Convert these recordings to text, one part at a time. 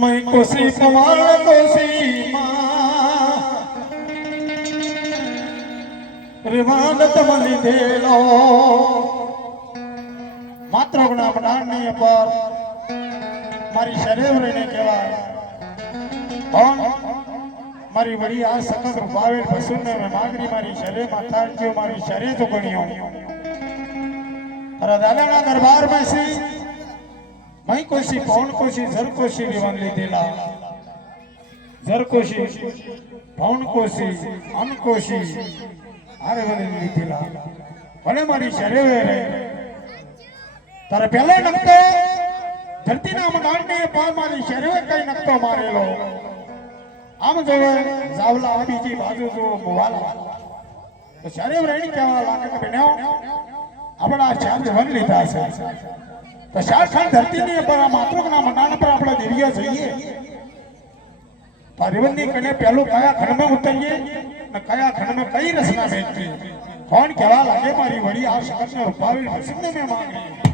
मैं कोसी कमाल कोसी रिवान तमली देलो मात्र गुना बनाने पर मारी शरीर रहने के बाद कौन मारी बड़ी आज सकत रुपावे फसुने में मागरी मारी शरीर माता जो मारी शरीर तो गणियों और दादा ना दरबार में सी मैं कोशी पौन कोशी जर कोशी रिवान ली देला जर कोशी पौन कोशी अन कोशी अरे बने ली देला भले मारी शरीर है तारे पहले नक्तो धरती नाम डांडे पार मारी शरीर कई नक्तो मारे लो आम जो जावला आबी जी बाजू जो मुवाला तो शरीर रहनी क्या वाला लाके बिना अपना चांद वन लेता है तो शाह खान धरती ने पर मातृ का नाम मनाना पर अपना देविया चाहिए परिबंधी कने पहलो काया खंड में उतरिए न काया खंड में कई रचना भेजती कौन कहवा लगे मारी बड़ी आश करने रुपावी हसीने में मांग रही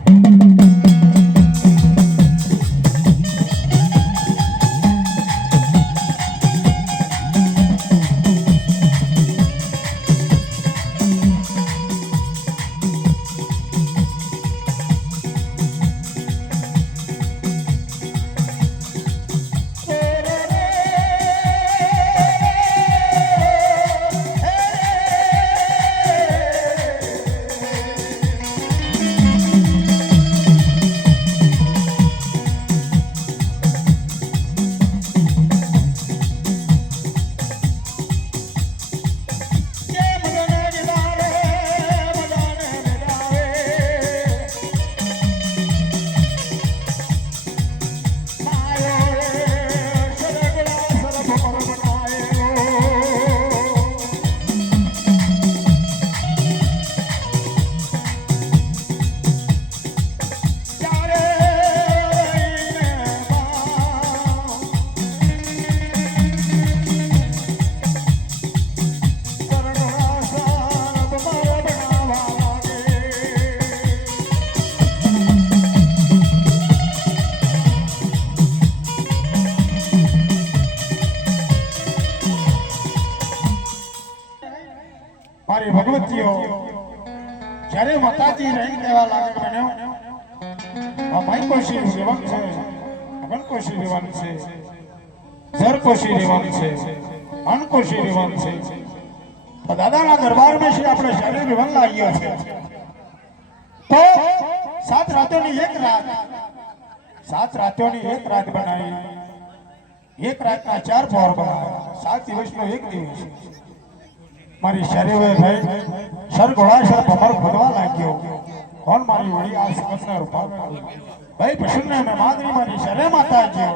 मारी भगवतियों जरे माताजी रही देवा लागे बन्यो आ माई कोशी रिवन से अगन कोशी रिवन से जर कोशी रिवन से अन कोशी रिवन से तो दादा ना दरबार में से अपने शरीर रिवन लागियो छे तो सात रातों की एक रात बनाई एक रात ना 4 पहर बनाया 7 दिवस नो एक दिवस मारी शरीर भाई सर घोड़ा सर भमर खुदवा लाग्यो कौन मारी वड़ी आज सकसना रूपा भाई पशुने में मादरी मारी शरीर माता जो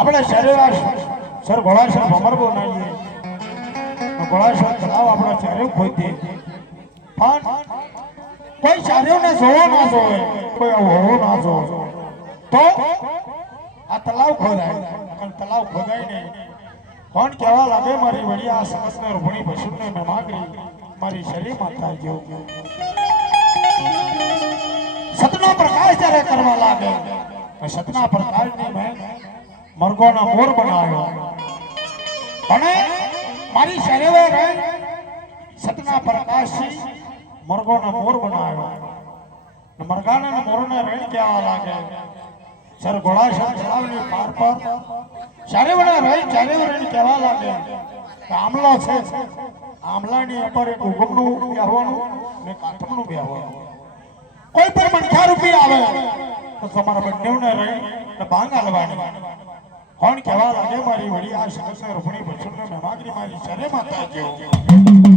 अपने शरीर सर घोड़ा सर भमर बनाइए घोड़ा सर तलाव अपना चारे खोदे પણ કોઈ ચાર્યોને જોવો ના જોવે, કોઈ હોવો ના જોવે, તો આ તલાવ ખોદાય. અને તલાવ ખોદાય નહીં, કોણ કહેવા લાગે મારી વળી આ સરસને રૂપણી પશુને મેં માગરી મારી શરીર માતા જેવું. સતનો પ્રકાશ જ્યારે કરવા લાગે, સતના પ્રકાશની મેં મરઘોનો મોર બનાવ્યો. પણ મારી શરીરે રહી સતના પ્રકાશથી મરઘોનો મોર બનાવ્યો. મરઘાના મોરને રેણ કહેવા લાગે. સર ઘોડાસર તળાવની પાર પર ચારેવડા રહી ચારેવડાને કહેવા લાગે કે આમલો છે, આમલાની ઉપર એક ઉગમનું બેહવાનું ને કાથમનું બેહવાનું. કોઈ પણ મણખા રૂપી આવે તો તમારા બંનેને રહી ભાંગ હાલવાની. કોણ કહેવા લાગે મારી વળી આ સરસ રૂપણી બચુને મેં માગરી મારી શરે માતા જેવું.